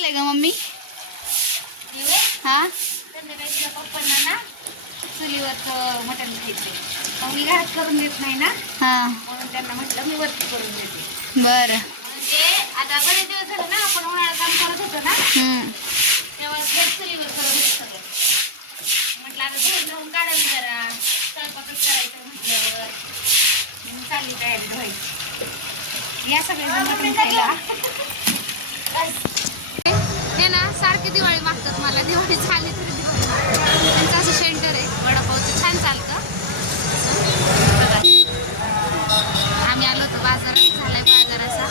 चाललंय ग मम्मी? हा? पप्पांना ना चुलीवरचं मटण खायचंय मग मी घरात करून देत नाही ना. हा. म्हणून त्यांना म्हटलं मी वरती करून देते. बर. म्हणजे आता बरेच दिवस झाले ना आपण उन्हाळ्यात काम करत होतो ना. तेव्हा तेच चुलीवर करत होतो. सगळं म्हटलं आता धुवून धुवून काढावी जरा. स्वयंपाकच करायचं म्हटल्यावर. मग चालली तयारी धुवायची. या सगळ्या मटण खायला. हे ना सारखी दिवाळी मागतात मला. दिवाळी झाली तरी दिवाळी त्यांचं असं सेंटर आहे. वडापावचं छान चालतं. आम्ही आलो होतो बाजारात. झालाय बाजार असा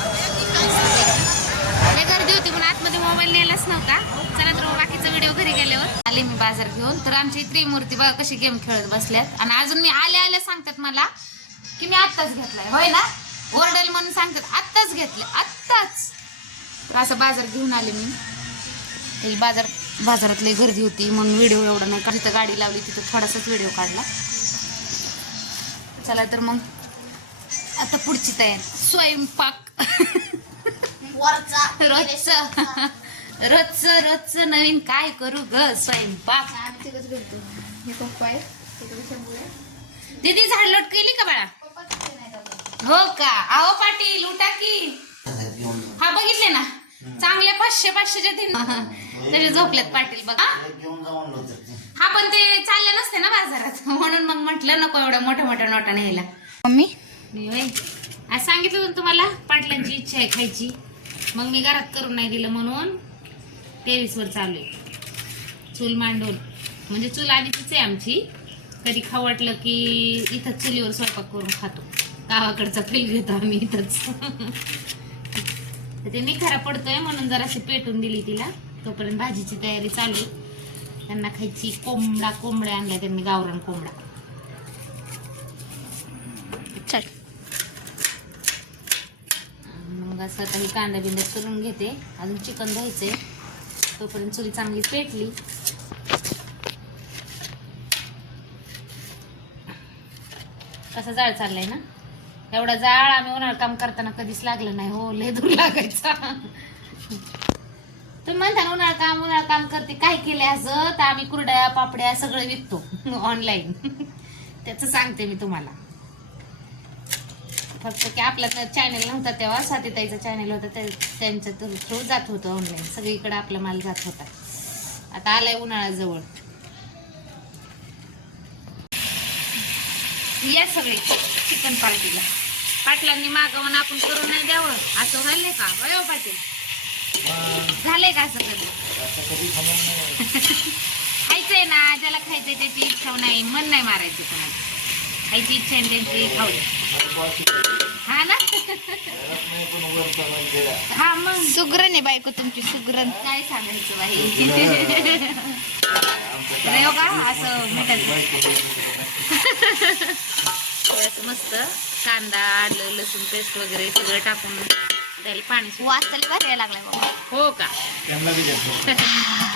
लय गर्दी होती पण आतमध्ये मोबाईल नेलाच नव्हता. चला तर बाकीचा व्हिडिओ घरी गेल्यावर. आले मी बाजार घेऊन. तर आमची त्रिमूर्ती बघा कशी गेम खेळत बसल्यात. आणि अजून मी आल्या आल्या सांगतात मला की मी आत्ताच घेतलाय. होय ना? ओरडेल म्हणून सांगतात आत्ताच घेतलं आत्ताच. असं बाजार घेऊन आले मी. बाजार बाजारात लई गर्दी होती म्हणून व्हिडिओ एवढा नाही का जिथं गाडी लावली तिथं थोडासाच व्हिडिओ काढला. चला तर मग आता पुढची तयारी. स्वयंपाक. रोजचं. रोजचं रोजचं नवीन काय करू ग स्वयंपाक. हे दीदी झाड लोट केली का बाळा? हो का? आहो पाटील उठा की. हा बघितले ना? चांगले पाचशे पाचशेच्या तीन त्याचे झोपलेत पाटील बघा. घेऊन होतं. हा पण ते चालले नसते ना बाजारात. म्हणून मग म्हटलं नको एवढ्या मोठ्या मोठ्या नोटा न्यायला. मम्मी? मी होय. आज सांगितलं होतं तुम्हाला पाटलांची इच्छा आहे खायची. मग मी घरात करून नाही दिलं म्हणून तेवीस वर चालू आहे. चूल मांडून. म्हणजे चूल आधीचीच आहे आमची. कधी खाऊ वाटलं की इथंच चुलीवर स्वयंपाक करून खातो. गावाकडचा फील घेतो आम्ही इथंच. तर ते निखारा पडतोय म्हणून जराशी पेटून दिली तिला. तोपर्यंत भाजीची तयारी चालू. त्यांना खायची कोंबडा कोंबड्या आणल्या त्यांनी गावरान कोंबडा. चल. मग असं काही कांदा बिंदा करून घेते. अजून चिकन धुवायचंय तोपर्यंत चुली चांगली पेटली. कसा जाळ चाललाय ना? एवढा जाळ आम्ही उन्हाळ काम करताना कधीच लागलं नाही. हो लय दूर लागायचा. तुम्ही म्हणता उन्हाळा उन्हाळ काम उन्हाळ काम करते. काय केले असं? तर आम्ही कुरड्या पापड्या सगळं विकतो. ऑनलाईन त्याचं सांगते मी तुम्हाला. फक्त की आपला चॅनल नव्हता तेव्हा स्वातीताईचा चॅनल होता त्यांच्या थ्रू जात होतं ऑनलाईन सगळीकडे आपला माल जात होता. आता आलाय उन्हाळा जवळ या सगळे चिकन पार्टीला पाटलांनी मागवून आपण करून नाही द्यावं. असं झालंय का? वय हो पाटील. झालंय का असं कधी. खायचंय ना ज्याला खायचंय त्याची इच्छा नाही मन नाही मारायचं कोणाचं खायची इच्छा आहे त्यांची खाऊ हा ना. हा मग. सुग्रण आहे बायको तुमची सुग्रण. काय सांगायचं बाई? नाही हो का? असं मिठाचं मस्त कांदा आलं लसूण पेस्ट वगैरे सगळं टाकून पाणी सुट- वाचायला भारी लागलाय बाबा. हो का?